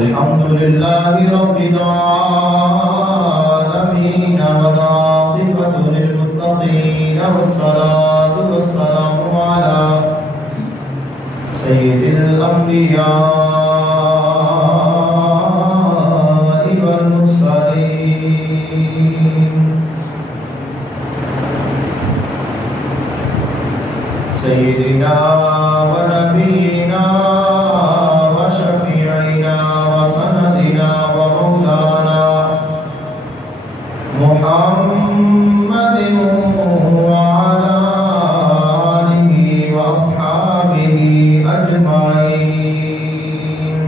الحمد لله رب العالمين والعاقبة للمتقين والصلاة والسلام على سيد الأنبياء والمرسلين سيدنا ونبينا وشفيعنا وسندنا ومولانا محمد وعلى آله وأصحابه أجمعين.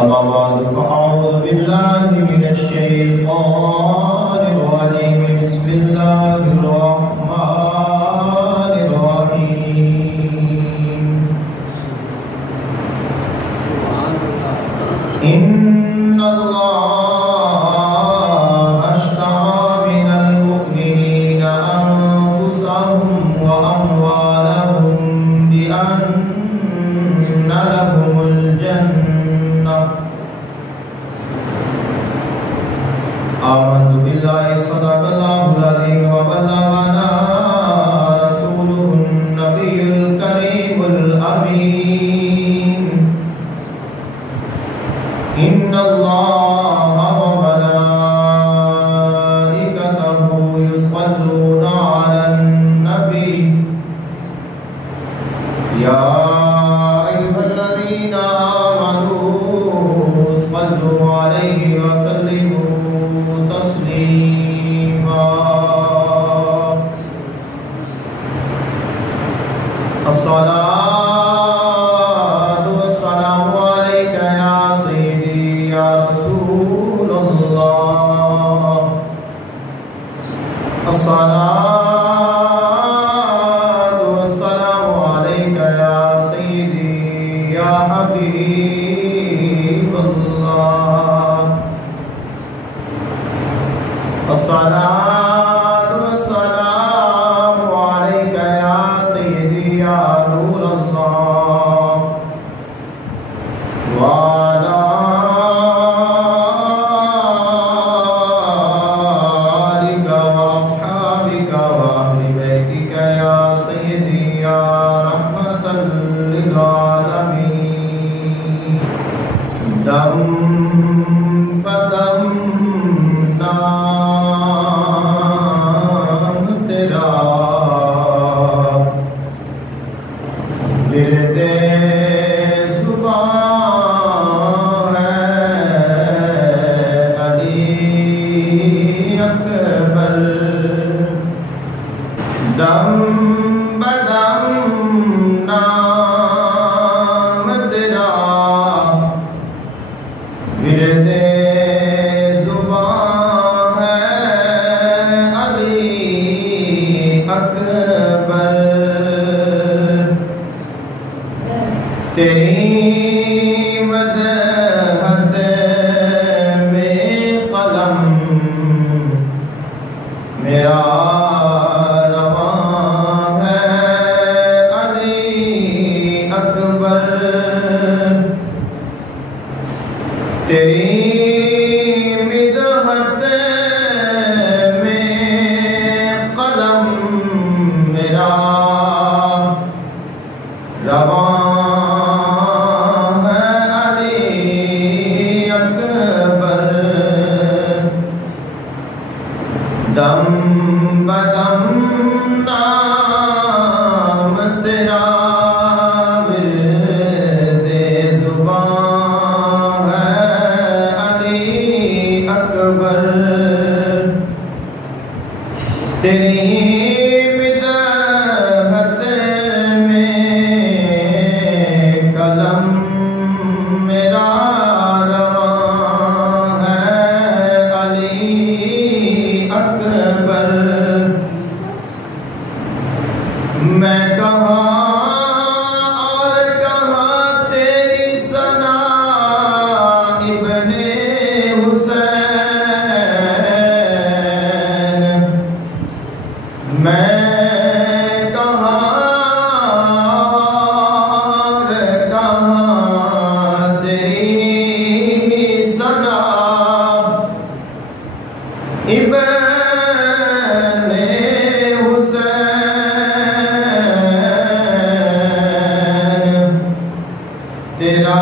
أما بعد فأعوذ بالله من الشيطان الرجيم. بسم الله الرحمن الرحيم. إن الله اشترى من المؤمنين أنفسهم وأموالهم بأن لهم الجنة. آمنت بالله صدق الله العظيم وبلغنا رسوله النبي الكريم الأمين. إن الله وملائكته يصلون على النبي يا أيها الذين آمنوا صلوا عليه وسلموا تسليما. الصلاة والسلام عليك يا سيدي يا رسول الله. الصلاة والسلام عليك يا سيدي يا حبيب الله. الصلاة والسلام عليك يا سيدي يا نور الله وعلى آلك وأصحابك وأهل بيتك يا سيدي يا رحمة للعالمين. دم بدم نام تیرا ورد زبان ہے علی اکبر. دم بدم نام تیرا ورد زبان ہے علی اکبر. تیری مدحت میں قلم میرا رواں ہے علی اکبر. تیری مدحت میں قلم میرا رواں ہے علی تیرا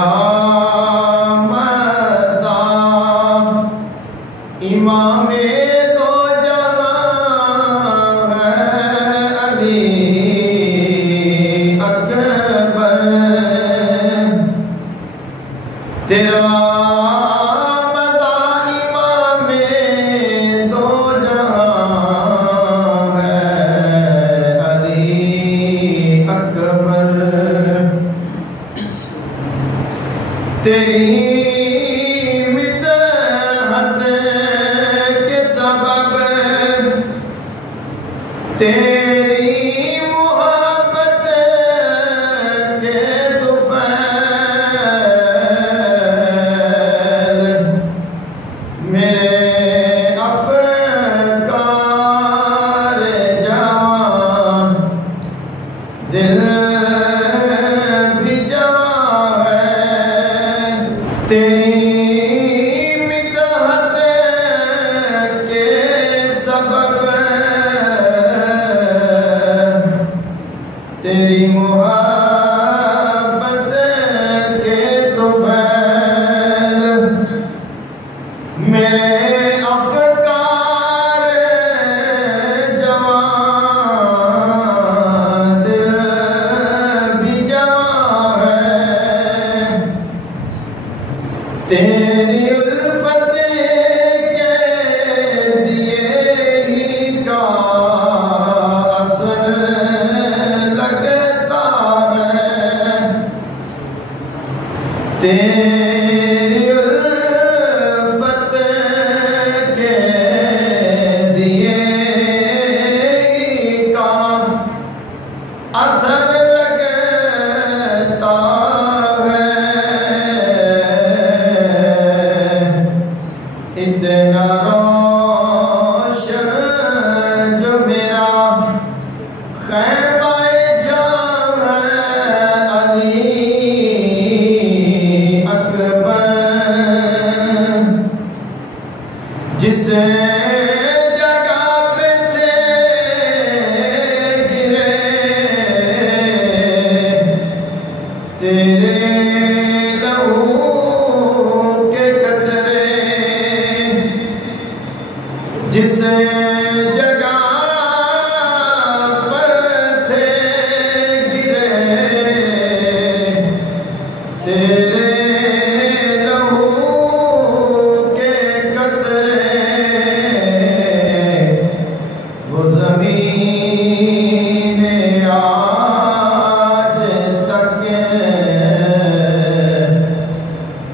مدام امام دو جہاں ہے علی اکبر تیرا مدام امام دو جہاں ہے علی اکبر تیری مدحت کے سبب تیری محبت کے طفیل میرے افکار جوان دل بھی جوان ہے تیری مدحت کے سبب تیری محبت کے طفیل میرے افکار جوان دل بھی جوان ہے تیری الفت کے دیے ہی کا اثر لگتا ہے تیری الفت کے دیے ہی کا اثر لگتا ہے اتنا روشن جو میرا خیمہ جاں ہے علی اکبر جس جگہ پہ تھے گرے تیرے لہو کے قطرے جس جگہ پر تھے گرے تیرے لہو کے قطرے وہ زمین آج تک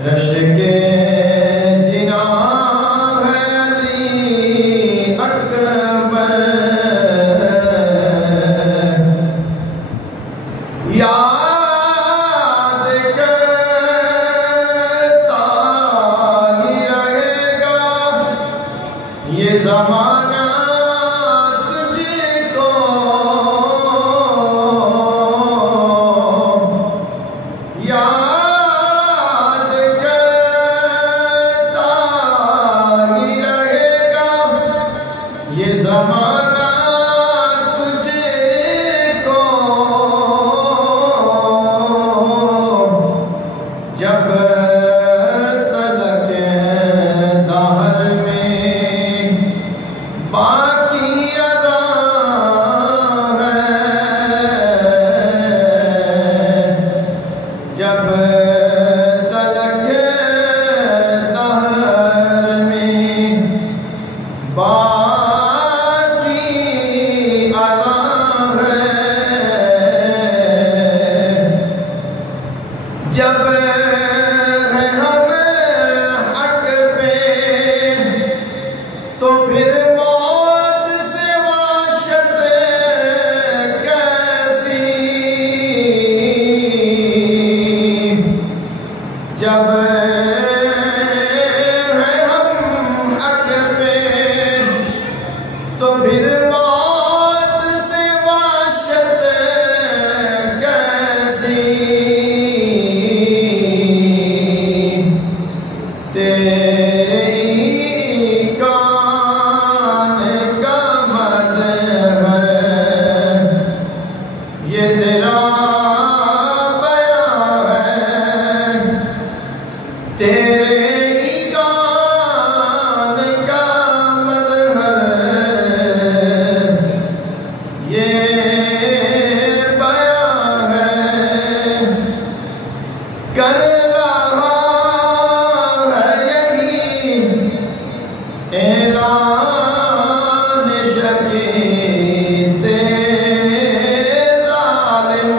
رش کے یاد کرتا ہی رہے گا یہ زمانہ تجھ کو یاد کرتا ہی رہے گا یہ زمانہ جب تلک دہر میں باقی ادا ہے جب تلک دہر میں باقی ادا ہے جب تو پھر موت سے وحشت کیسی جب ہے ہم حق پہ تو پھر موت سے وحشت کیسی یہ تیرا بیان ہے کر رہا ہے یہی اعلان شکست ظالم،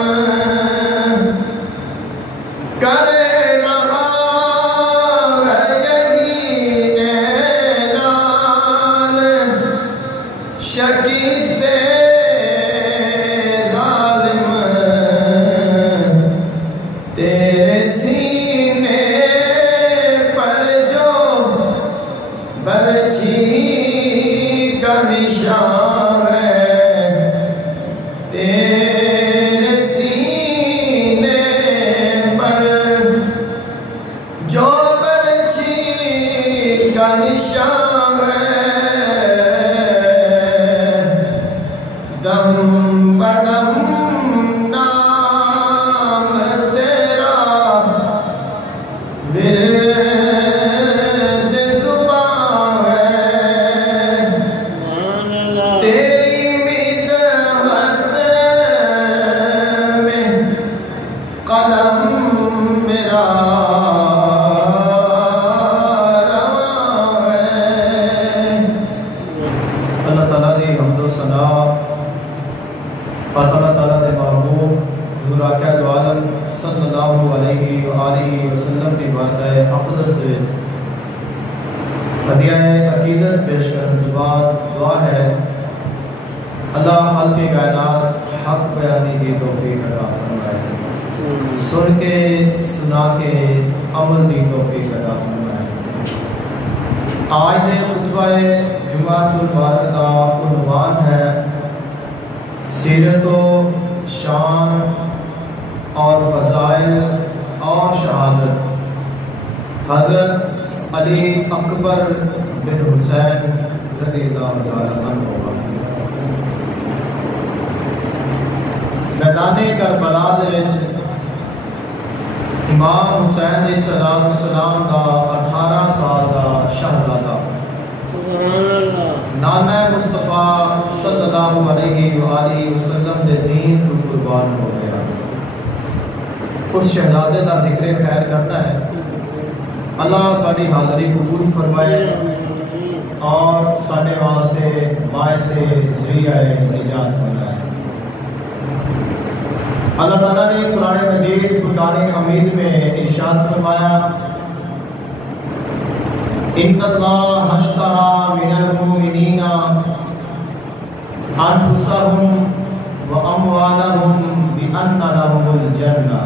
کر رہا ہے یہی اعلان شکست ظالم، تیرے سینے پر جو برچھی کا نشان ہے، تیرے سینے پر جو برچھی کا نشان ہے، دم بدم نام تیرا ورد زبان ہے، تیری مدحت میں قلم میرا رواں ہے۔ اللہ تعالیٰ دی حمد و ثنا اور اللہ تعالیٰ دے محبوب حضور آقا دو عالم صلی اللہ علیہ وآلہ وسلم کی بارگاہ اقدس سے ہدیہ عقیدت پیش کرنے کے بعد دعا ہے اللہ خالق کائنات حق بیانی کی توفیق عطا فرمائے، سن کے سنا کے عمل کی توفیق عطا فرمائے۔ آج دے خطبہ جمعۃ المبارک کا عنوان ہے سیرت و شان اور فضائل اور شہادت حضرت علی اکبر بن حسین رضی اللہ تعالیٰ عنہ۔ میدان کربلا دے وچ امام حسین علیہ السلام کا 18 سال کا شہزادہ نانا مصطفیٰ صلی اللہ علیہ وآلہ وسلم دے دین تو قربان ہو گیا۔ اس شہزادے کا ذکر خیر کرنا ہے، اللہ ساری حاضری قبول فرمائے اور ساڈے واسطے باعث ذریعہ نجات بنائے۔ اللہ تعالیٰ نے قرآن مجید فرقان حمید میں ارشاد فرمایا ان اللہ اشتری من المؤمنین انفسهم واموالهم بان لهم الجنہ۔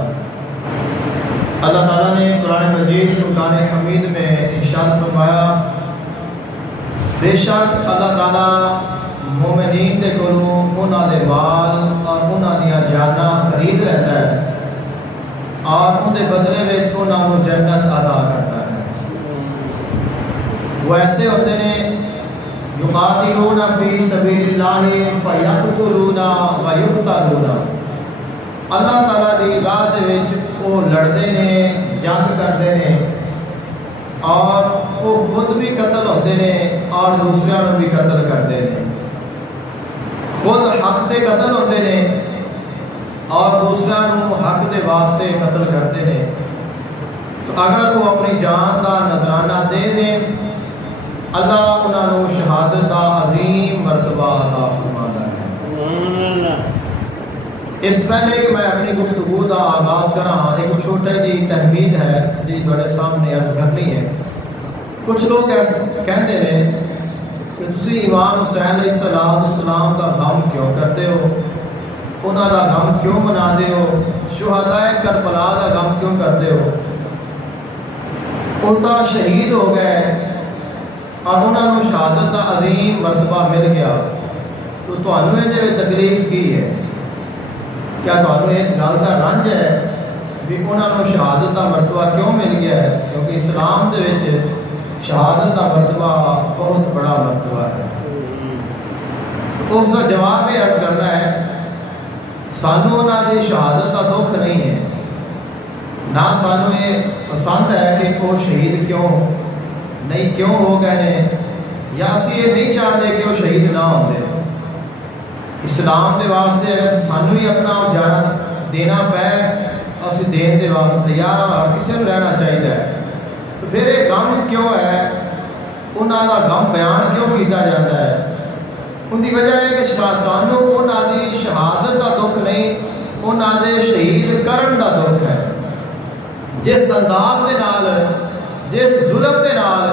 اللہ تعالیٰ نے قرآن مجید فرقان حمید میں ارشاد فرمایا بے شک اللہ تعالیٰ مومنین دے کولوں انہاں دے مال اور انہاں دیاں جاناں خرید لیتا ہے اور ان دے بدلے وچ انہاں نوں جنت عطا کرتا ہے۔ وہ ایسے ہوتے ہیں یقاتلون فی سبیل اللہ فیقتلون ویقتلون، اللہ تعالیٰ دی راہ دے وچ وہ لڑتے ہیں، جنگ کرتے ہیں اور وہ خود بھی قتل ہوتے ہیں اور دوسروں کو بھی قتل کرتے ہیں، خود حق دے قتل ہوتے ہیں اور دوسروں کو حق دے واسطے قتل کرتے ہیں۔ تو اگر وہ اپنی جان کا نذرانہ دے دیں اللہ انہوں نے شہادت کا عظیم مرتبہ عطا فرماتا ہے۔ اس پہلے کہ میں اپنی گفتگو کا آغاز کراں ایک چھوٹی جی تحمید ہے جی تھوڑے سامنے عرض کرنی ہے۔ کچھ لوگ کہتے ہیں کہ تسی امام حسین علیہ السلام کا غم کیوں کرتے ہو، انہوں کا غم کیوں مناتے ہو، شہدائے کربلا کا غم کیوں کرتے ہو، ان کا شہید ہو گئے اور انہوں نے شہادت کا عظیم مرتبہ مل گیا، تو تمہیں یہ تکلیف کی ہے؟ کیا تمہیں اس گل کا رنج ہے بھی انہوں نے شہادت کا مرتبہ کیوں مل گیا ہے؟ کیونکہ اسلام دے وچ شہادت کا مرتبہ بہت بڑا مرتبہ ہے۔ تو اس کا جواب یہ عرض کرنا ہے سانو انہوں کی شہادت کا دکھ نہیں ہے، نہ سانو یہ پسند ہے کہ وہ شہید کیوں نہیں کیوں ہو گئے ہیں، یا اسی یہ نہیں چاہتے کہ وہ شہید نہ ہوتے۔ اسلام کے واسطے اگر سانو ہی اپنا جان دینا پے اسی دین دے واسطے تیار ہاں، کسی نوں رہنا چاہیے. تو پھر یہ غم کیوں ہے؟ انہاں دا غم بیان کیوں کیتا جاتا ہے؟ ان کی وجہ ہے کہ سانوں انہاں دی شہادت دا دکھ نہیں، انہاں دے شہید کرن دا دکھ ہے. جس انداز دے نال، جس ظلم دے نال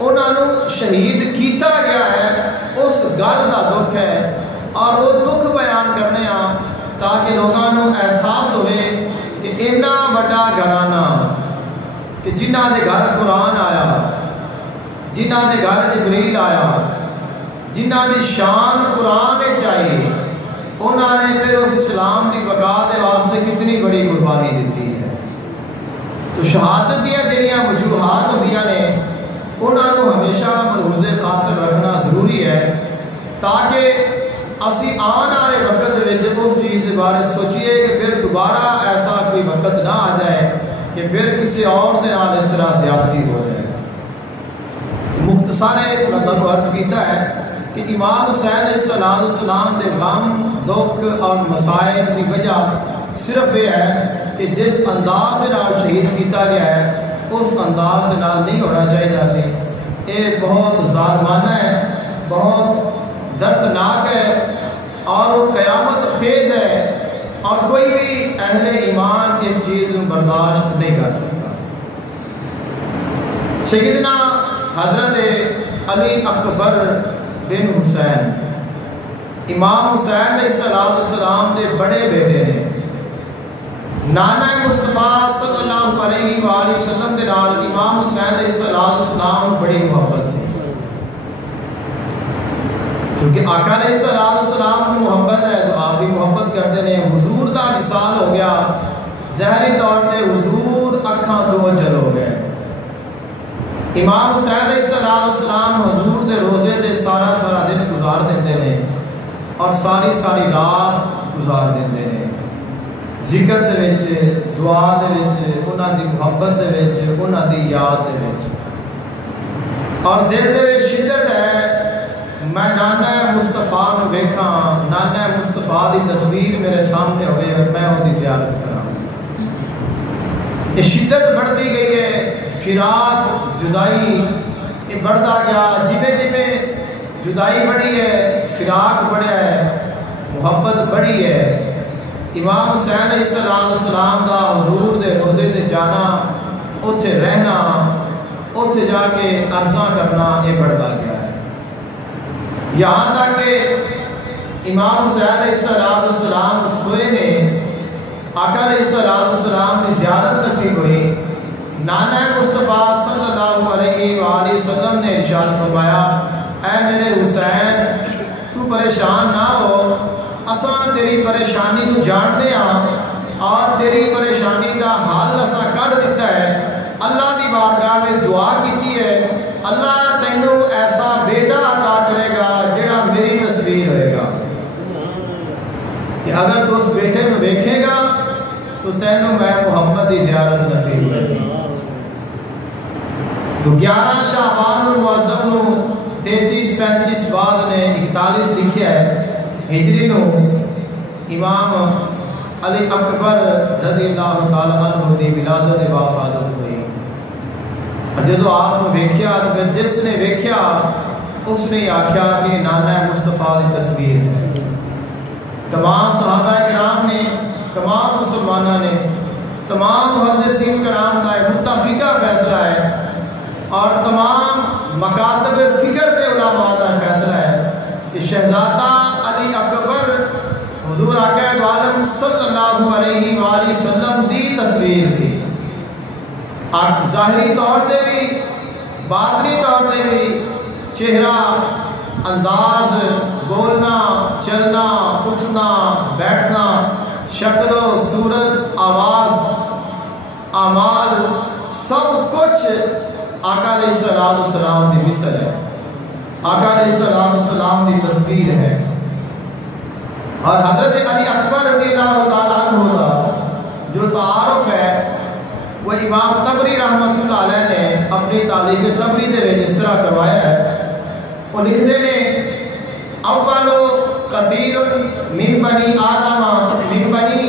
انہاں نوں شہید کیتا گیا ہے، اس گل دا دکھ ہے. اور وہ دکھ بیان کرنے ہاں تاکہ لوگاں نوں احساس ہوئے کہ اتنا بڑا گھرانہ کہ جنہاں دے گھر قرآن آیا، جنہاں دے گھر جبریل آیا، جنہاں دی شان قرآن چاہیے، انہاں نے پھر اس اسلام دی بقا دے واسطے کتنی بڑی قربانی دیتی ہے. تو شہادت دیاں جڑیاں وجوہات ہوندیاں نے انہاں نوں ہمیشہ ملحوظ خاطر رکھنا ضروری ہے تاکہ اسی آن والے وقت وچ اس چیز کے بارے سوچیے کہ پھر دوبارہ ایسا کوئی وقت نہ آ جائے کہ پھر کسی اور دے نال اس طرح زیادتی ہو جائے. مختصر میں تمہیں عرض کیتا ہے کہ امام حسین علیہ السلام دے غم، دکھ اور مسائل کی وجہ صرف یہ ہے کہ جس انداز دے نال شہید کیتا گیا ہے اس انداز دے نال نہیں ہونا چاہیے سی. یہ بہت ظالمانہ ہے، بہت دردناک ہے اور وہ قیامت خیز ہے، اور کوئی بھی اہل ایمان اس چیز کو برداشت نہیں کر سکتا. سیدنا حضرت علی اکبر بن حسین امام حسین علیہ السلام دے بڑے بیٹے نے. نانا مصطفیٰ صلی اللہ علیہ وآلہ وسلم دے نال امام حسین علیہ السلام بڑی محبت سی، کیونکہ آقا علیہ السلام کی محبت ہے تو آپ بھی محبت کرتے ہیں. حضور دا وصال ہو گیا، ظاہری طور پہ حضور اکھاں تو اوجھل ہو گئے. امام حسین علیہ السلام حضور دے روزے دے سارا دن گزار دیندے نے اور ساری رات گزار دیندے نے ذکر دے وچ، دعا دے وچ، انہاں دی محبت دے وچ، انہاں دی یاد دے وچ. اور دل دے وچ شدت ہے میں نانا مصطفیٰ نو ویکھاں، نانا مصطفیٰ دی تصویر میرے سامنے ہوئے اور میں ان کی زیارت کراں. یہ شدت بڑھتی گئی ہے، فراق، جدائی یہ بڑھتا گیا. جویں جدائی بڑھی ہے، فراق بڑھیا ہے، محبت بڑھی ہے. امام حسین علیہ السلام دا حضور دے روزے تے جانا، اوتھے رہنا، اوتھے جا کے عرضاں کرنا یہ بڑھتا گیا ہے. یہاں تک کہ امام حسین علیہ السلام سوئے نے، آقا علیہ السلام کی زیارت نصیب ہوئی. نانا مصطفیٰ صلی اللہ علیہ وآلہ وسلم نے ارشاد فرمایا، اے میرے حسین تو پریشان نہ ہو، اساں تیری پریشانی کو جانتے ہیں اور تیری پریشانی کا حل اساں کر دیتا ہے. اللہ دی بارگاہ میں دعا کیتی ہے، اللہ تینوں ایسا بیٹا عطا کرے گا جڑا میری تصویر ہوئے گا کہ اگر تو اس بیٹے میں دیکھے گا تو تینوں میں محمد کی زیارت نصیب ہوئے گی. تو 11 شعبان المعظم نو 33-35 بعد نے 41 لکھیا ہے ہجری نو امام علی اکبر رضی اللہ تعالیٰ عنہ دی ولادت باصادت ہوئی. جدو آپ نے ویکھیا تو جس نے ویکھیا اس نے آکھیا کہ نانا مصطفیٰ کی تصویر ہے. تمام صحابہ کرام نے، تمام مسلمانوں نے، تمام محدثین کرام کا ایک متفقہ فیصلہ ہے اور تمام مکاتب فکر کے علماء کا فیصلہ ہے کہ شہزادہ علی اکبر حضور آقا دو عالم صلی اللہ علیہ وآلہ وسلم دی تصویر سی. ظاہری طور پہ بھی، باطنی طور پہ بھی، چہرہ، انداز، بولنا، چلنا، اٹھنا، بیٹھنا، شکل و صورت، آواز، اعمال، سب کچھ آقا علیہ السلام کی مثل ہے، آقا علیہ السلام کی تصویر ہے. اور حضرت علی اکبر رضی اللہ تعالیٰ عنہ کا جو تعارف ہے وہ امام طبری رحمۃ اللہ علیہ نے اپنی تاریخ طبری دے وچ اس طرح کروایا ہے. وہ لکھتے ہیں اولو قتیل من بنی آدم من بنی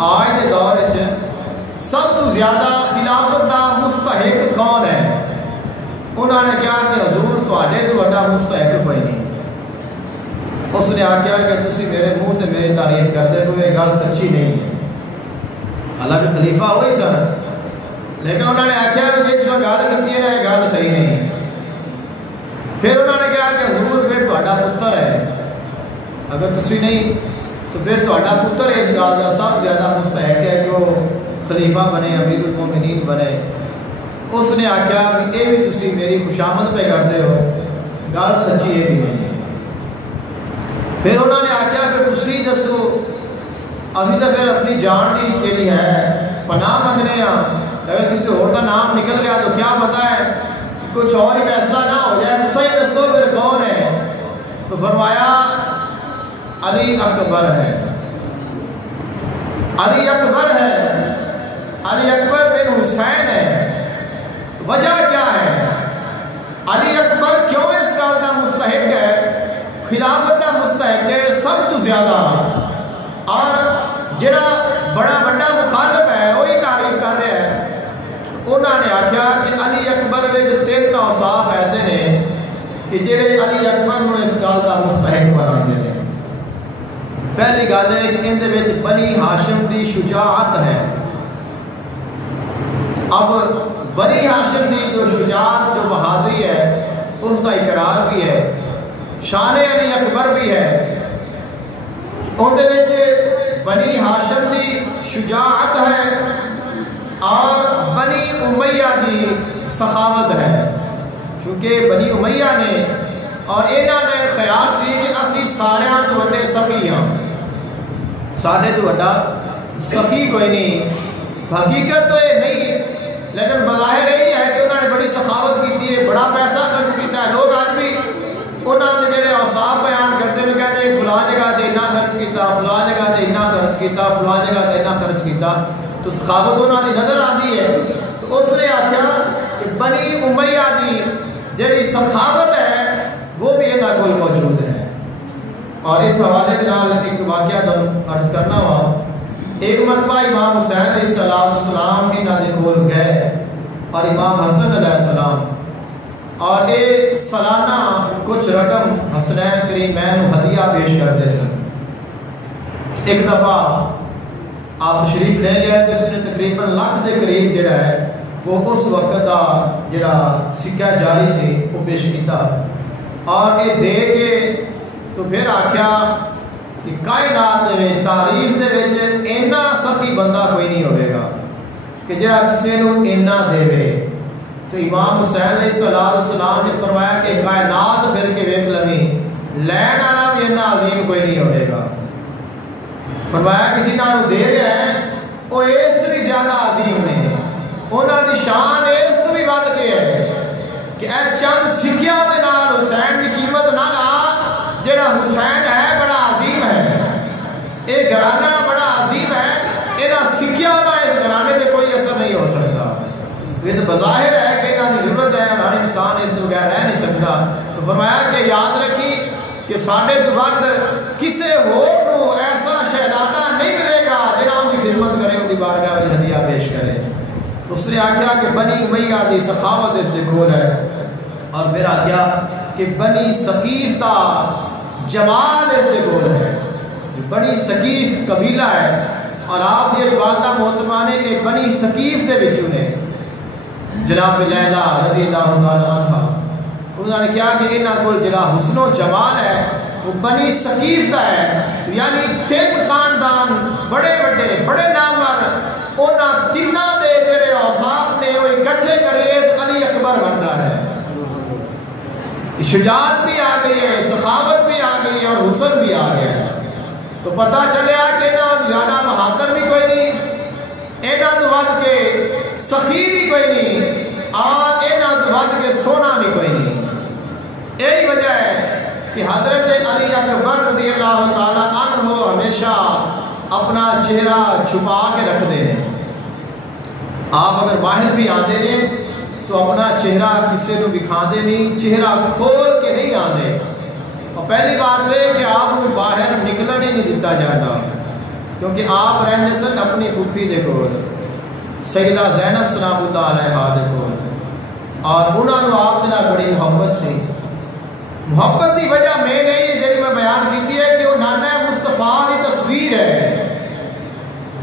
آج کے دور سب تو زیادہ خلافت کا مستحق کون ہے؟ انہوں نے کہا کہ حضور تواڈے تو بڑا مستحق کوئی نہیں۔ اس نے آخیا کہ تسی میرے منہ تے میری تعریف کرتے ہو، یہ گل سچی نہیں ہے۔ حالانکہ خلیفہ وہی سن، لیکن انہوں نے آخیا کہ جس میں گل کی ہے یہ گل صحیح نہیں۔ پھر انہوں نے کہا کہ حضور پھر تہاڈا پتر ہے، اگر تسی نہیں تو پھر تہاڈا پتر اس گل کا سب زیادہ مستحق ہے کہ وہ خلیفہ بنے، امیر المومنین بنے۔ اس نے آخیا کہ یہ بھی تسی میری خوشامد پہ کرتے ہو، گل سچی یہ بھی نہیں۔ پھر انہوں نے آخیا کہ تسی دسو، اسی تو پھر اپنی جان کی جیڑی ہے پناہ منگنے ہاں، اگر کسی اور کا نام نکل گیا تو کیا پتا ہے کچھ اور ہی فیصلہ نہ ہو جائے، تو صحیح دسو پھر کون ہے؟ تو فرمایا علی اکبر ہے، علی اکبر ہے، علی اکبر بن حسین ہے۔ وجہ کیا ہے؟ علی اکبر کیوں اس گل کا مستحق ہے، خلافت کا مستحق ہے سب تو زیادہ، اور جڑا بڑا بڑا مخالف ہے وہی تعریف کر رہا ہے۔ انہوں نے آخیا کہ علی اکبر میں تین اوصاف ایسے نے کہ جڑے علی اکبر کو اس گل کا مستحق بناتے ہیں۔ پہلی گل ہے کہ اندر وچ بنی ہاشم دی شجاعت ہے۔ اب بنی ہاشم دی جو شجاعت، جو بہادری ہے، اس کا اقرار بھی ہے، شان علی اکبر بھی ہے۔ اندر وچ بنی ہاشم دی شجاعت ہے اور بنی امیہ دی سخاوت ہے، چونکہ بنی امیہ نے اور انہاں دا خیال سی کہ اسی سارے تو وڈے سخی ہاں، سارے تو وڈا سخی کوئی نہیں۔ حقیقت تو یہ نہیں، لیکن بظاہر یہی ہے کہ انہوں نے بڑی سخاوت کی ہے، بڑا پیسہ خرچ کیا ہے۔ لوگ آج بھی انہوں نے جڑے اوصاف بیان کرتے ہیں، کہتے ہیں فلاں جگہ سے اتنا خرچ کیتا، فلاں جگہ سے اتنا خرچ کیتا، فلاں جگہ سے اتنا خرچ کیتا، تو سخاوت انہوں نے نظر آتی ہے۔ تو اس نے آخیا کہ بنی امیہ دی جڑی سخاوت ہے وہ بھی انہاں کول موجود ہے۔ اور اس حوالے کے نال ایک واقعہ عرض کرنا ہوا۔ ایک مرتبہ امام حسین علیہ السلام انہاں دے کول گئے اور امام حسن علیہ السلام، اور یہ سالانہ کچھ رقم حسنین کریمین ہدیہ پیش کرتے سن۔ ایک دفعہ آپ تشریف لے گئے تو اس نے تقریباً لاکھ دے قریب جڑا ہے وہ اس وقت دا جڑا سکہ جاری سی وہ پیش کیتا، اور یہ دے کے تو پھر آخیا کہ کائنات دے وچ، تاریخ دے وچ اینا سخی بندہ کوئی نہیں ہوئے گا کہ جڑا کسی نو اینا دے وے۔ تو امام حسین علیہ السلام نے فرمایا کہ کائنات پھر کے ویکھ لویں، لین والا بھی اینا عظیم کوئی نہیں ہوئے گا۔ فرمایا کہ جنہاں نو دے رہے ہیں وہ اس سے بھی زیادہ عظیم نے، انہاں دی شان اس سے بھی ود کے ہے کہ اے چند سکیاں دے نال حسین دی قیمت نہ لا، جڑا حسین ہے بڑا عظیم ہے، یہ گھرانہ بڑا عظیم ہے، انہاں سکیاں دا اس گھرانے تے کوئی اثر نہیں ہو سکتا۔ تو یہ تو بظاہر ہے کہ انہاں دی ضرورت ہے، ہر انسان اس کے بغیر رہ نہیں سکتا۔ تو فرمایا کہ یاد رکھی کہ ساڈے تو وقت کسے ہور نو ایسا شہزادہ نہیں ملے گا جڑا ان کی خدمت کرے، ان کی بارگاہ میں ہدیہ پیش کرے۔ اس نے آخیا کہ بنی امیہ دی سخاوت اس دے کول ہے، اور پھر آخیا کہ بنی ثقیف دا جمال اس دے کول ہے۔ بنی ثقیف قبیلہ ہے، اور آپ دی والدہ محترمہ نے ایک بنی ثقیف دے وچوں نے جناب لیلا رضی اللہ تعالی عنہ، انہوں نے کہا کہ انہاں کول جڑا حسن و جمال ہے وہ بنی ثقیف دا ہے، یعنی تین خاندان بڑے بڑے بڑے نامور، انہاں تیناں دے جڑے اوصاف نے وہ اکٹھے کرے تو علی اکبر بنتا ہے۔ شجاعت بھی آ گئی ہے، سخاوت بھی آ گئی ہے، اور حسن بھی آ گیا ہے۔ تو پتہ چلیا کہ انہاں زیادہ بہادر بھی کوئی نہیں، انہاں تو ود کے سخی بھی کوئی نہیں، اور انہاں تو ود کے سونا بھی کوئی نہیں۔ یہی وجہ ہے کہ حضرت علی اکبر رضی اللہ تعالیٰ عنہ ہمیشہ اپنا چہرہ چھپا کے رکھتے ہیں۔ آپ اگر باہر بھی آتے ہیں تو اپنا چہرہ کسی کو دکھاتے نہیں، چہرہ کھول کے نہیں آتے۔ اور پہلی بات ہے کہ آپ کو باہر نکلنے نہیں دیتا جاتا، کیونکہ آپ رہتے سن اپنی پھوپھی دے کول سیدہ زینب سلام اللہ علیہا دے کول، اور انہوں نے آپ دے بڑی محبت سی۔ محبت کی وجہ میں نہیں جی میں بیان کی ہے کہ وہ نانا مصطفیٰ کی تصویر ہے،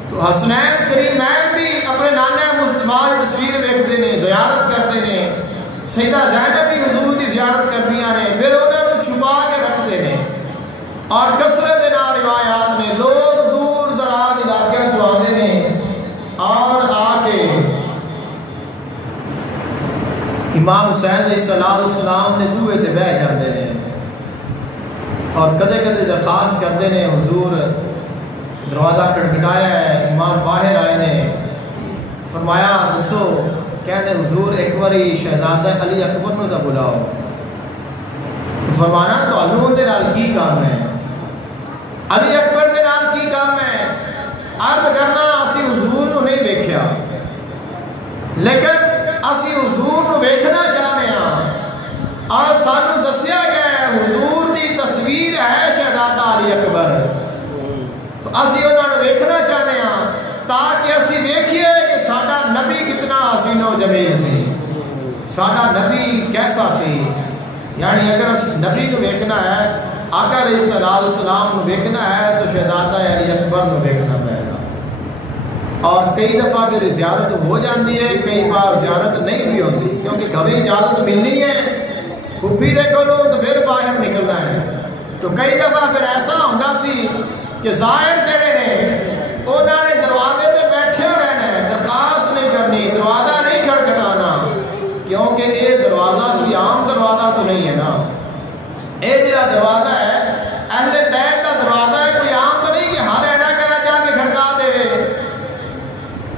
تو حسنین کریمین بھی اپنے نانا مصطفیٰ کی تصویر دیکھتے ہیں، زیارت کرتے ہیں، سیدہ زینب بھی حضور کی زیارت کرتی ہیں، پھر انہوں نے چھپا کے رکھتے ہیں، اور کثرت روایات میں لوگ دور دراز علاقے جو آتے ہیں اور آ کے امام حسین علیہ السلام نے بوئے تے بہ جاتے ہیں اور کدے کدے درخواست کرتے ہیں حضور دروازہ کھٹکھٹایا ہے، امام باہر آئے نے، فرمایا دسو، کہنے حضور ایک باری شہزادہ علی اکبر نو تا بلاؤ، فرمانا تو انہوں دے نال کی کام ہے، علی اکبر دے نال کی کام ہے، عرض کرنا اسی حضور نو نہیں دیکھیا لیکن اسی حضور نو ویکھنا چاہنے ہاں، اور سانو دسیا گیا حضور دی تصویر ہے شہزادہ علی اکبر، تو اسی انہوں نے ویکھنا چاہنے ہاں تاکہ اسی ویکھیے کہ ساڈا نبی کتنا حسین و جمیل سی، ساڈا نبی کیسا سی، یعنی اگر اس نبی کو ویکھنا ہے، آقا علیہ السلام کو ویکھنا ہے تو شہزادہ علی اکبر کو ویکھنا پڑے گا۔ اور کئی دفعہ پھر زیارت ہو جاتی ہے، کئی بار زیارت نہیں بھی ہوتی، کیونکہ کبھی اجازت ملنی ہے پھوپھی دے کولوں تو پھر باہر نکلنا ہے، تو کئی دفعہ پھر ایسا ہوتا سی کہ ظاہر جڑے نے انہوں نے دروازے تے بیٹھے رہنا ہے، درخواست نہیں کرنی، دروازہ نہیں کھٹکھٹانا، کیونکہ یہ دروازہ کوئی عام دروازہ تو نہیں ہے نا، یہ جڑا دروازہ ہے اہل بیت کا دروازہ ہے، کوئی عام تو نہیں کہ ہر ایرا کرا جا کے کھڑکا دے،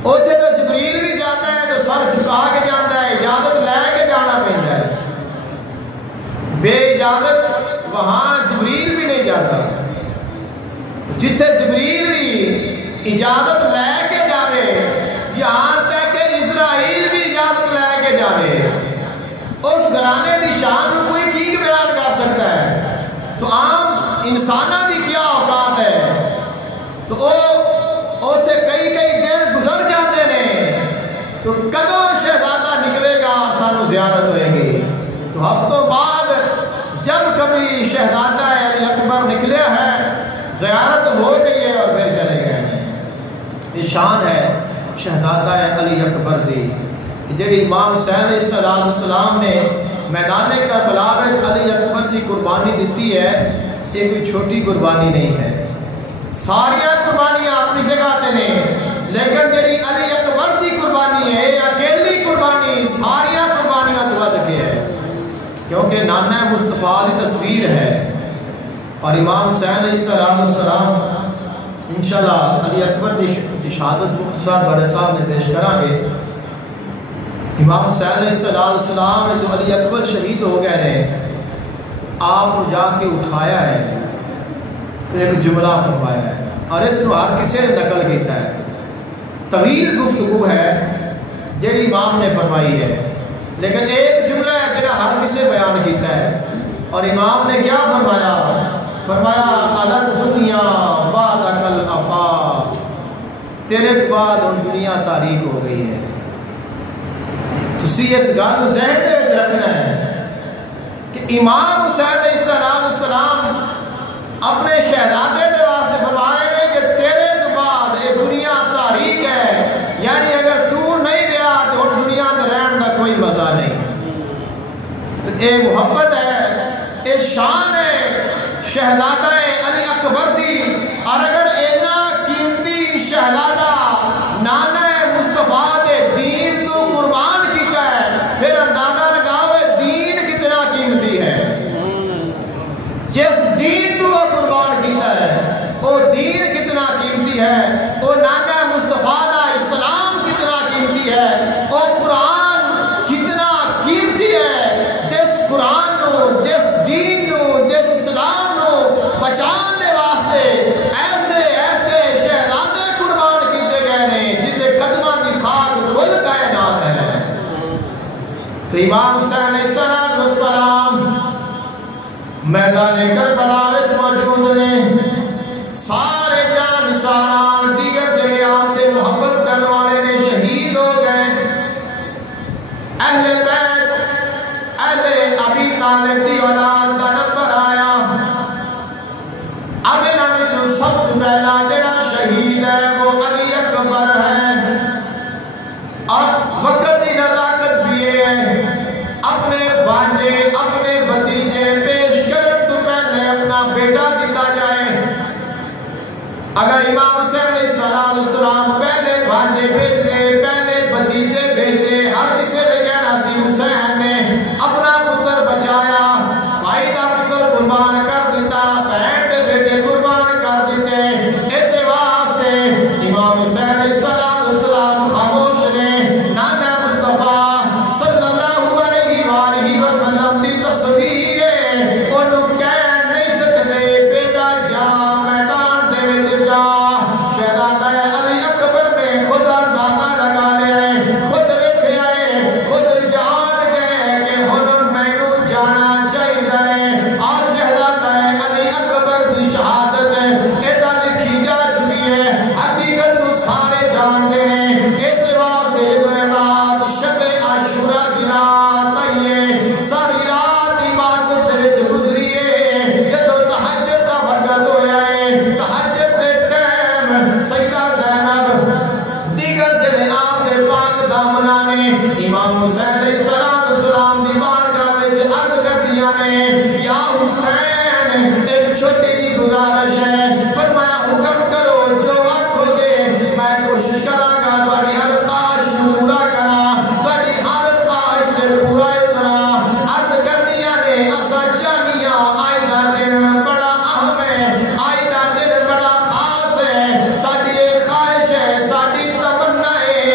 اوتھے تو جبریل بھی جاتا ہے تو سر جھکا کے جاتا ہے، اجازت لے کے جانا پڑتا ہے، بے اجازت وہاں جبریل بھی نہیں جاتا، جتھے جبریل بھی اجازت لے کے جاوے، یہاں تک کہ اسرائیل بھی اجازت لے کے جاوے، اس گھرانے دی شان کو کوئی کی بیان کر سکتا ہے، تو عام انسانہ دی کیا اوقات ہے، تو وہ اتنے کئی دن گزر جاتے ہیں، تو کدوں شہزادہ نکلے گا سانو زیارت ہوئے گی، تو ہفتوں بعد جب کبھی شہزادہ علی اکبر نکلے ہے زیارت ہو گئی ہے اور پھر چلے گئے ہیں۔ یہ شان ہے شہزادہ علی اکبر دی، جڑی امام حسین علیہ السلام نے میدان کربلا میں علی اکبر کی قربانی دیتی ہے، یہ کوئی چھوٹی قربانی نہیں ہے، ساریاں قربانیاں اپنی جگہ تے نے، لیکن جڑی علی اکبر کی قربانی ہے اکیلی قربانی ساریاں قربانیاں تو ود کے ہے، کیونکہ نانا مصطفیٰ کی تصویر ہے، اور امام حسین علیہ السلام انشاءاللہ علی اکبر کی شہادت مختصر بڑے صاحب نے پیش کریں گے۔ امام حسین علیہ السلام نے جو علی اکبر شہید ہو گئے نے، آپ کو جا کے اٹھایا ہے تو ایک جملہ فرمایا ہے، اور اس کو ہر کسی نے نقل کیتا ہے، طویل گفتگو ہے جیڑی امام نے فرمائی ہے، لیکن ایک جملہ ہے جڑا ہر کسی بیان کیتا ہے، اور امام نے کیا فرمایا؟ فرمایا الگ دنیا بعد اکل افاق، تیرے بعد ان دنیا تاریک ہو گئی ہے۔ تسی اس گل کو ذہن میں رکھنا ہے کہ امام حسین علیہ السلام اپنے شہزادے دے واسطے فرما رہے ہیں کہ تیرے بعد یہ دنیا تاریک ہے، یعنی اگر تو نہیں رہا تو دنیا میں رہن کا کوئی مزہ نہیں، تو یہ محبت ہے، یہ شان ہے شہزادہ علی اکبر دی، اور اگر اینا قیمتی شہزادہ نانا مصطفیٰ دے دین تو قربان کیتا ہے، پھر اندازہ لگاؤ دین کتنا قیمتی ہے، جس دین تو وہ قربان کیتا ہے وہ دین کتنا قیمتی ہے، وہ نانا مصطفیٰ دا اسلام کتنا قیمتی ہے، وہ قرآن کتنا قیمتی ہے، جس قرآن نو، جس دین نو، جس اسلام بچانے واسطے ایسے شہزادے قربان کیتے گئے نے جنہیں قدمہ کی خاک کل کائنات ہے۔ تو امام حسین علیہ السلام میدان کربلا میں موجود نے، سارے جان سارا اہل بیت اہل ابی طالب دی اولاد دا نمبر آیا اب انہاں وچوں سب تو پہلا جڑا شہید ہے وہ علی اکبر ہے اور وقت کی نزاکت بھی ہے اپنے بانجے اپنے بھتیجے پیش کرنے تو پہلے اپنا بیٹا دیتا جائے اگر امام حسین علیہ السلام پہلے بانجے بھیج دے پہلے بھتیجے بھیج دے ہر کسی نے کہنا سی حسین نے اپنا پتر بچایا بھائی دا پتر قربان کر دیتا بہن دے بیٹے قربان کر دیتے اس واسطے امام حسین علیہ السلام خاموش نے نانا مصطفیٰ صلی اللہ علیہ وآلہ وسلم دی تصویر انہوں کہہ نہیں سکتے بیٹا جا میدان دے وچ جا شہزادہ علی اکبر نے خود اندازہ لگا لیا خود ویکھے آئے خود جان گئے کہ ہن مینوں جانا چاہیے اور شہزادہ علی اکبر دی شہادت ایدا لکھی جا چکی ہے حقیقت نو سارے جانتے ہیں اس واسطے جدوں رات شب عاشورہ دی رات آئیے ساری رات عبادت دے وچ گزری ہے جدوں تہجد دا وقت ہویا ہے تہجد دے ٹائم سیدہ زینب دیگر جڑے آپ دے پاک دامناں نے امام حسین علیہ السلام دی بارگاہ وچ عرض کردیاں نے یا حسین ایک چھوٹی جی گزارش ہے فرمایا حکم کرو جو آکھو گے میں کوشش کراں گا تہاڈی ہر خواہش نوں پورا کراں تہاڈی ہر خواہش تے پورا کراں عرض کردیاں نے اساں چاہنیاں آج دا دن بڑا اہم ہے آج دا دن بڑا خاص ہے ساڈی ایک خواہش ہے ساڈی تمنا ہے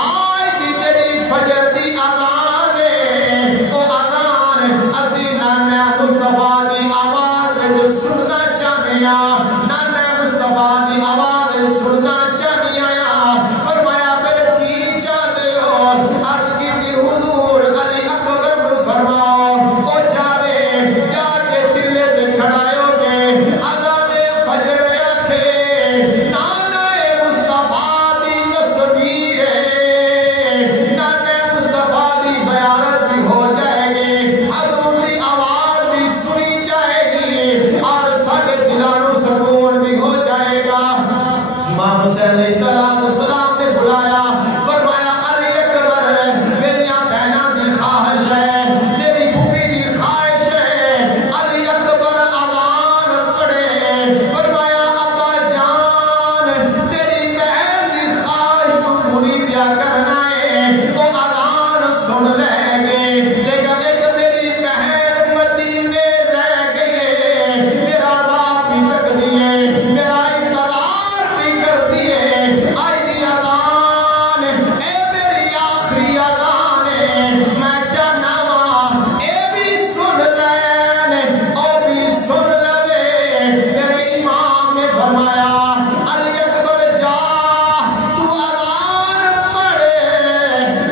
آج دی جڑی فجر دی اذان ہے او اذان اسی نانا مصطفیٰ دی آواز وچ سننا چاہنے ہاں نانا مصطفیٰ دی آواز سننا چاہنے ہاں فرمایا پھر کی چاہتے ہو عرض کی حضور علی اکبر نو فرماؤ او جاوے جا کے دلے تے کھڑائے ہو گے اذان فجر آکھے نانا مصطفیٰ دی تصویر ہے نانا مصطفیٰ دی زیارت بھی ہو جائے گی حضور دی آواز بھی سنی جائے گی اور ساڈے دلاں نوں سکون بھی ہو جائے گا امام حسین علیہ السلام نے بلایا فرمایا علی اکبر میری بہناں دی خواہش ہے میری پھوپھی دی خواہش ہے علی اکبر اذان پڑھے فرمایا ابا جان تیری بہن دی خواہش تو پوری کیا کرنا ہے وہ اذان سن لے گے لیکن ایک میری بہن مدینے رہ گئی ہے میرا راہ بھی تک دیے میرا انتظار بھی کر دیے آئی دی اذان اے میری آخری اذان ہے میں چاہنا وا اے بھی سن لین او بھی سن لوے میرے امام نے فرمایا علی اکبر جا تو اذان پڑھے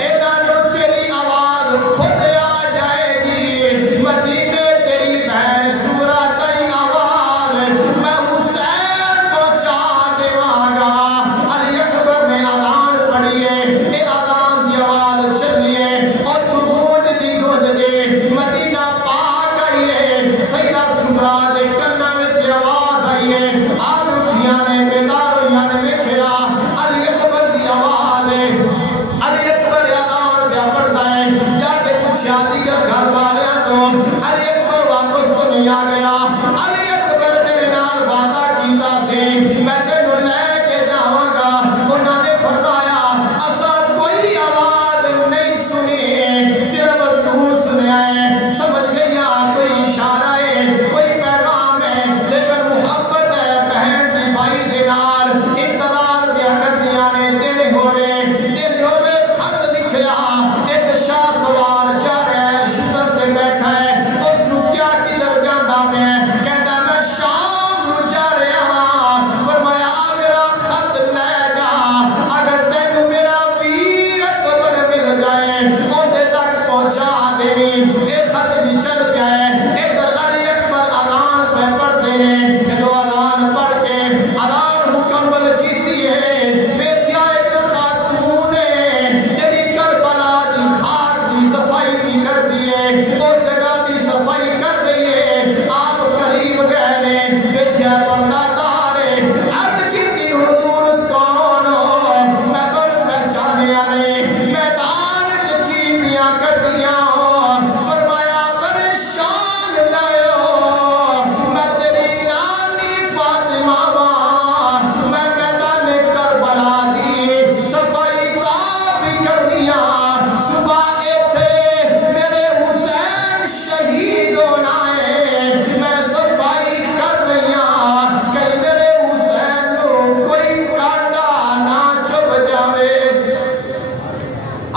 انہاں نوں تیری آواز خود آ جائے گی مدینے تیری بہن سورہ دی آواز میں حسین پہنچا دیواں گا علی اکبر نے اذان پڑھی ہے اے اذان دی آواز چلی ہے اور تو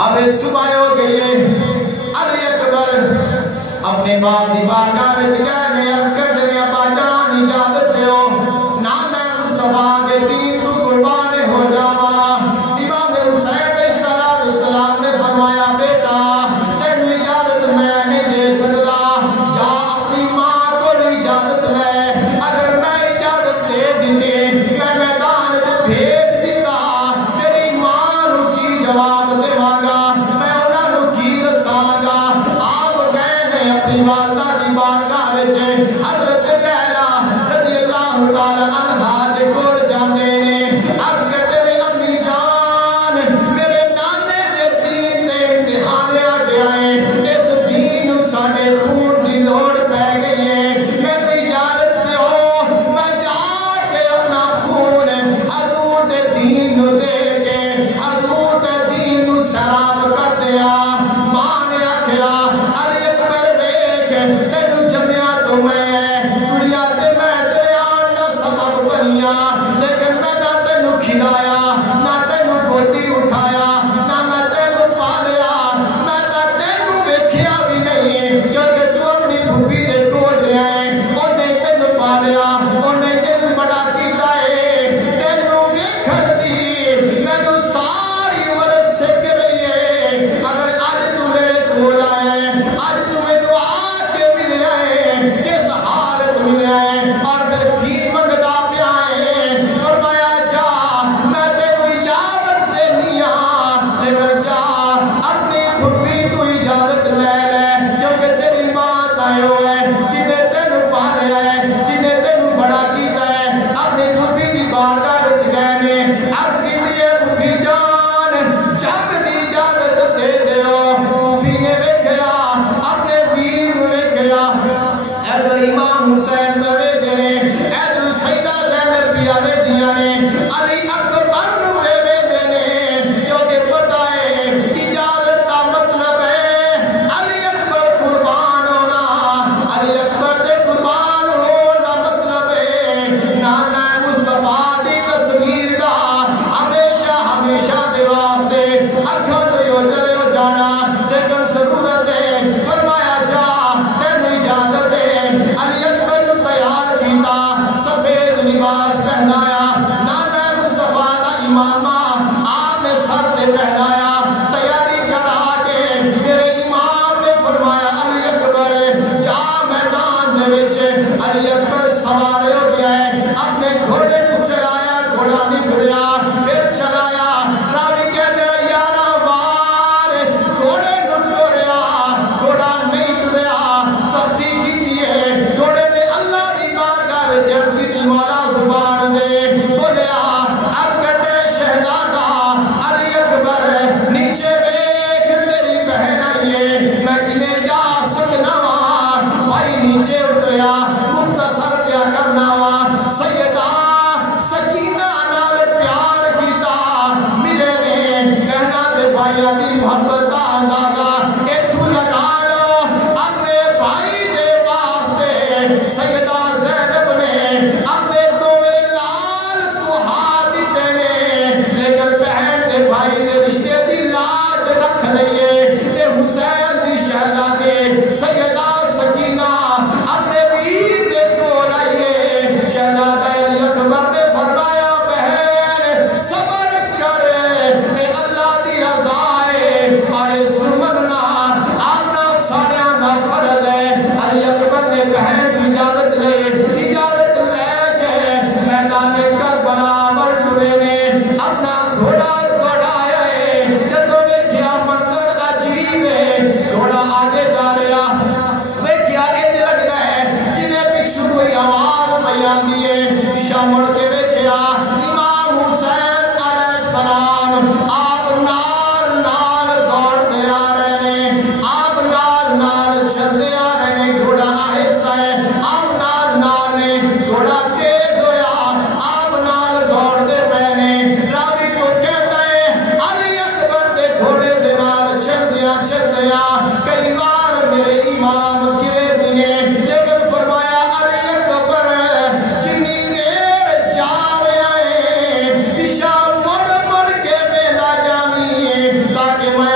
اب صبح ہو گئی ہے، علی اکبر اپنے باپ دی بارگاہ وچ گئے عرض کردے نے ابا جان اجازت دیو نا میں مصطفیٰ دے دین تو قربان ہو جاواں۔ امام حسین علیہ السلام نے فرمایا بیٹا تینوں اجازت میں نہیں دے سکتا، جا اپنی ماں کو اجازت لے، اگر میں اجازت دے دیتی میں میدان وچ بھیج دیتا تیری ماں نو کی جواب دیواں گا، میں انہاں نو کی دساں گا۔ آپ گئے نے اپنی والدہ دی بارگاہ وچ حضرت لیلا رضی اللہ تعالی عنہا دے کول جاندے نے، عرض کرتے نے امی جان میرے نانے دے دین دے امتحان آ گیا ہے، اس دین نو ساڈے خون دی لوڑ پہ گئی ہے، مینوں اجازت دیو میں جا کے اپنا خون حضور دے دین نو دے کے حضور دے دین نو سلام کر دیا۔ ماں نے آکھیا علی اکبر ویکھ تینوں جمیا تو میں دنیا تے میں تیرے آن دا سبب بنیا، لیکن میں نہ تینوں کھلایا نہ تینوں گودی اٹھایا نہ میں تینوں پالیا، میں نہ تینوں ویکھیا بھی نہیں کیونکہ تو اپنی پھوپھی دے کول رہیا ہے، انہیں تینوں پالیا انہیں تینوں بڑا کیتا ہے، تینوں ویکھن دی مینوں ساری عمر سکھ رہی ہے، اگر اج تو میرے کول آیا ہے اج تو مینوں آ کے ملیا ہے کس حالت ملیا ہے اور پھر کی منگدا پیا ہے، فرمایا جا میں تینوں اجازت دینی ہاں لیکن جا اپنی پھوپھی تو اجازت لے لے کیونکہ تیری ماں تایو ہے جنہیں تینوں پالیا ہے جنہیں تینوں بڑا کیتا ہے۔ اپنی پھوپھی دی بارگاہ وچ گئے نے، عرض کیتی ہے پھوپھی جان جنگ دی اجازت دے دیو۔ پھوپھی نے ویکھیا اپنے ویر نو ویکھیا، ادھر امام حسین پہ ویکھے نے، ادھر سیدہ زینب پیا ویکھیاں نے، علی اکبر نو ویکھے نے کیونکہ پتہ ہے اجازت دا مطلب ہے علی اکبر قربان ہونا، علی اکبر دے قربان ہون دا مطلب ہے نانا مصطفیٰ دی تصویر دا ہمیشہ ہمیشہ دے واسطے اکھاں تو اوجھل ہو جانا، لیکن ضرورت ہے فرمایا جا تینوں اجازت ہے۔ علی اکبر نو تیار کیتا، سفید لباس پہنایا، نانا مصطفیٰ دا امامہ آپ نے سر تے پہنایا، تیاری کرا کے میرے امام نے فرمایا علی اکبر جا میدان دے وچ۔ علی اکبر سوار ہو گیا ہے، اپنے گھوڑے کو چلایا، گھوڑا نکلیا پھر چلایا، راوی کہتے ہیں 11 بار گھوڑے کو ٹوریا، گھوڑا نہیں ٹوریا، سختی کیتی ہے گھوڑے نے اللہ دی بارگاہ وچ عرض کیتی مولا زبان دے، بولیا عرض کرتے شہزادہ علی اکبر نیچے ویکھ تیری بہن آئی ہے میں کنے جا سکنا وا، بھائی نیچے اتریا مختصر کیا کرنا وا، سیدہ سکینہ نال پیار کیتا، ملے نے کہنا دے بھائیاں دی محبت دا اندازہ ایتھوں لگا لو، اپنے بھائی دے واسطے سیدہ زینب نے اپنے دوویں لال تو ہاتھ دیتے نے، لیکن بہن دے بھائی دے رشتے دی لاج رکھ لئیے تے حسین دی شہزادی سیدہ سکینہ اپنے ویر دے کول آئیے، شہزادہ علی اکبر نے فرمایا بہن صبر کر اے اللہ دی رضا ہے اور اس مننا آنا ساریاں دا فرض ہے۔ علی اکبر نے بہن کی اجازت لے کے میدان کربلا ور ٹرے نے، اپنا گھوڑا دوڑایا ہے، جدوں ویکھیا منظر عجیب ہے، گھوڑا آگے جا رہا، ویکھیا انج لگدا ہے جویں پچھوں کوئی آواز پئی آندی ہے، پیچھے مڑ کے ویکھیا امام حسین علیہ السلام آپ نال نال دوڑتے آ رہے ہیں، آپ نال نال چلتے آ رہے ہیں، گھوڑا آہستہ ہے، آپ نال نال نے گھوڑا تیز ہویا، آپ نال دوڑتے پے نے، راوی کو کہتا ہے علی اکبر دے گھوڑے دے نال چلدیاں کئی بار میرے امام گرے بھی نے، لیکن فرمایا علی اکبر جنی دیر جا رہا ہے پیچھے مڑ مڑ کے میلا جاویں تاکہ میں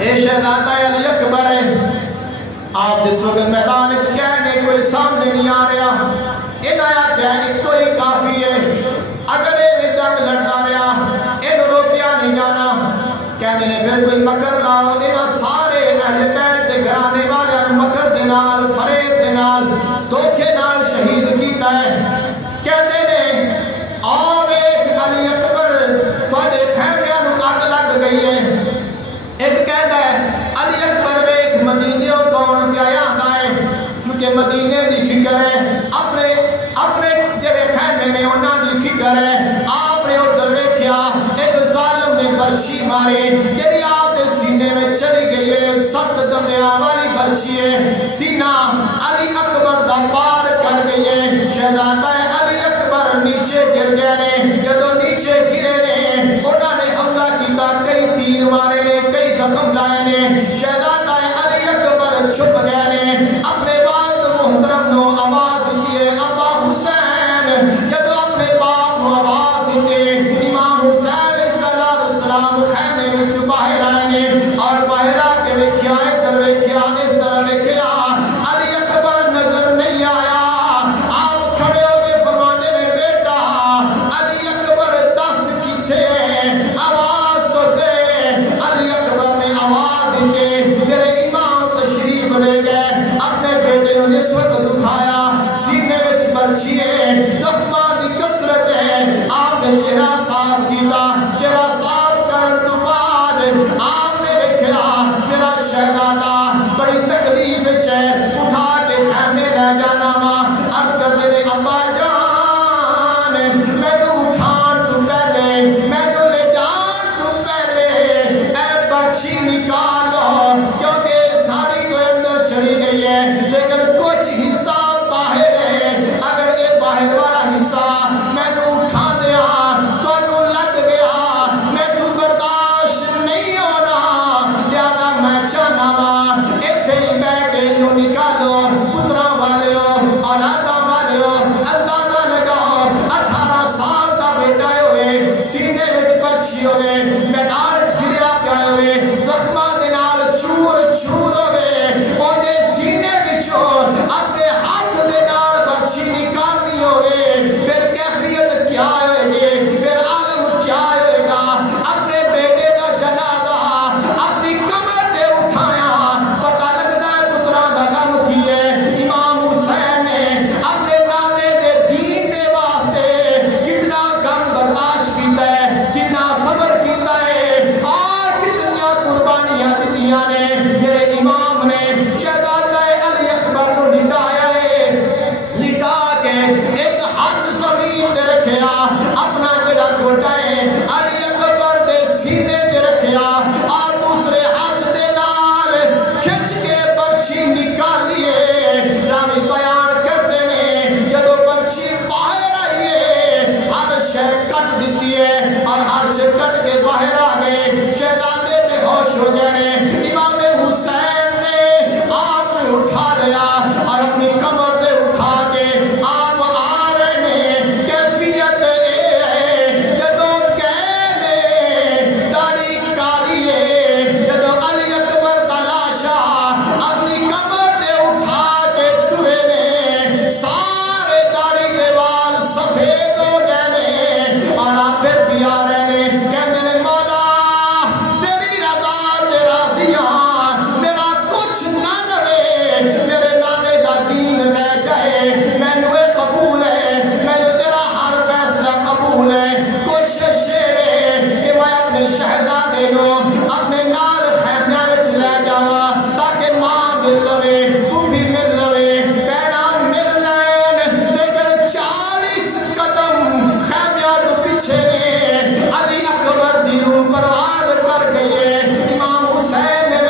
اے شہزادہ علی اکبر ہے آپ جس وقت میدان کہنے کوئی سامنے نہیں آ رہا انہاں کیا ایک تو ہی کافی ہے اگر یہ جنگ لڑنا رہا ان روکیا نہیں جانا کہنے نے پھر کوئی مکر لاؤ انہاں سارے اہل بیت دے گھرانے والے مکر دے نال فریب دے نال دھوکے نال شہید کیتا ہے کہنے نے آوے علی اکبر تھوڑے خیمیاں نو اگ لگ گئی ہے ایک کہتا ہے علی اکبر ایک مدینیوں کون پہ آتا ہے کیونکہ مدینے دی فکر ہے اپنے جڑے خیمے نے انہاں دی فکر ہے آپ نے ادھر ویکھیا ایک ظالم نے برچھی مارے جڑی آپ کے سینے میں چلی گئی ہے 7 دمیاں والی برچھی ہے سینہ علی اکبر دا پار کر گئی ہے شہزادہ علی اکبر نیچے گر گئے نے جدو نیچے گرے نے انہاں نے حملہ کیتا کئی تیر مارے نے کئی زخم لائے نے شہزادہ علی اکبر چھپ گئے نے اپنے والد محترم نو آواز دیے ابا حسین جدو اپنے باپ نو آواز دیتے امام حسین علیہ السلام خیمے وچ باہر آئے نے اور باہر آ کے ویکھیا ادھر ویکھیا اس طرح ویکھیا علی اکبر نظر نہیں آیا آپ کھڑے ہو کے فرماتے نے بیٹا علی اکبر دس کتھے آواز تو دے علی اکبر نے آواز دی میرے امام تشریف لے گئے اپنے بیٹے نے اس وقت اٹھایا سینے وچ برچھی ہے زخماں دی کثرت ہے آپ نے چہرہ صاف کیتا چہرہ صاف کرن تو بعد آپ نے دیکھا میرا شہزادہ بڑی تکلیف وچ ہے اٹھا کے خیمے لے جانا وا اب کردے نے ابا جان مینوں اٹھان تو پہلے مینوں لے جان تو پہلے اے برچھی نکالو کیونکہ ساری تو اندر چلی گئی ہے لیکن کچھ حصہ باہر ہے اگر یہ باہر والا حصہ مینوں اٹھا دیا تانوں لگ گیا مینوں برداشت نہیں ہونا لہذا میں چاہنا وا ایتھے ہی بیٹھ کے انہوں نکالو پتراں والےو اولاداں والےو اندازہ لگاؤ 18 سال دا بیٹا ہوئے سینے وچ برچھی ہوئے میدان گریا پیا ہوئے زخماں دے نال چور چور ہوئے اودے سینے وچوں اپنے ہاتھ دے نال برچھی نکالنی ہوئے پھر کیفیت کیا ہوئے گی پھر عالم کیا ہوئے گا اپنے بیٹے دا جنازہ اپنی کمر تے اٹھایا پتہ لگدا ہے پتراں دا کم کی ہے امام حسین نے اپنے نانے دے دین دے واسطے کتنا غم برداشت کیتا ہے کتنا صبر کیتا ہے اور کتنی قربانیاں دتیاں نے میرے امام نے شہزادہ علی اکبر کو لٹایا ہے لٹا کے ایک ہاتھ زمین تے رکھیا اپنا جڑا گھوٹا ہے علی اکبر دے سینے تے رکھیا اور دوسرے ہاتھ دے نال کھچ کے برچھی نکالیے راوی بیان کرتے نے جدو برچھی باہر آئی ہے ہر شے کٹ دیتی ہے اور ہر شے کٹ کے باہر آ گئے شہزادے بے ہوش ہو گئے امام حسین نے آپ نے اٹھا لیا اور اپنی کمر پہ اٹھا کے آپ آ رہے ہیں کیفیت اے ہے جدو کہنے داڑھی کالی ہے جدو علی اکبر دا لاشا اپنی کمر پہ اٹھا کے ٹرے نے سارے داڑھی دے وال سفید ہو گئے نے اور آپ پھر بھی آ رہے نے کہتے نے مولا تیری رضا تے راضیاں میرا کچھ نہ رہے میرے نانے دا دین رہ جائے مینوں اے قبول ہے مینوں تیرا ہر فیصلہ قبول ہے کوشش ہے کہ میں اپنے شہزادے نو اپنے نال خیمیاں وچ لے جاواں تاکہ ماں مل لوے پھوپھی مل لوے بہناں مل لین لیکن 40 قدم خیمیاں تو پیچھے نے علی اکبر دی روح پرواز کر گئی ہے امام حسین نے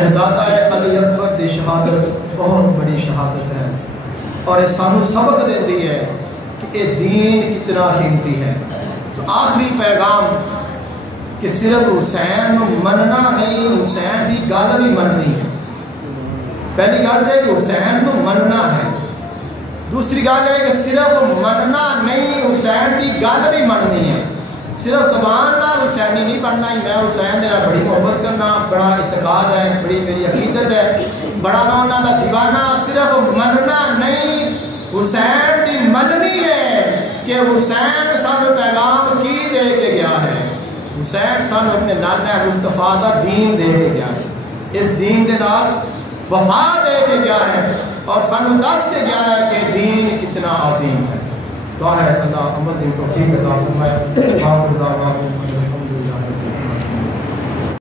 شہزادہ علی اکبر دی شہادت بہت بڑی شہادت ہے، اور یہ سانو سبق دیتی ہے کہ یہ دین کتنا قیمتی ہے۔ تو آخری پیغام کہ صرف حسین مننا نہیں، حسین کی گل بھی مننی ہے۔ پہلی گل ہے کہ حسین کو مننا ہے، دوسری گل ہے کہ صرف مننا نہیں، حسین کی گل بھی مننی ہے۔ صرف زبان نال حسینی نہیں بننا ہی میں حسین میرا بڑی محبت کرنا، بڑا اعتقاد ہے، بڑی میری عقیدت ہے، بڑا میں انہوں کا دیوانہ، صرف مننا نہیں، حسین کی مننی ہے کہ حسین سانو پیغام کی دے کے گیا ہے۔ حسین سانو اپنے نانا مصطفیٰ کا دین دے کے گیا ہے، اس دین کے نال وفا دے کے گیا ہے، اور سانو دس کے گیا ہے کہ دین کتنا عظیم ہے۔ دعا ہے اللہ عمل توفیق عطا فرمائے۔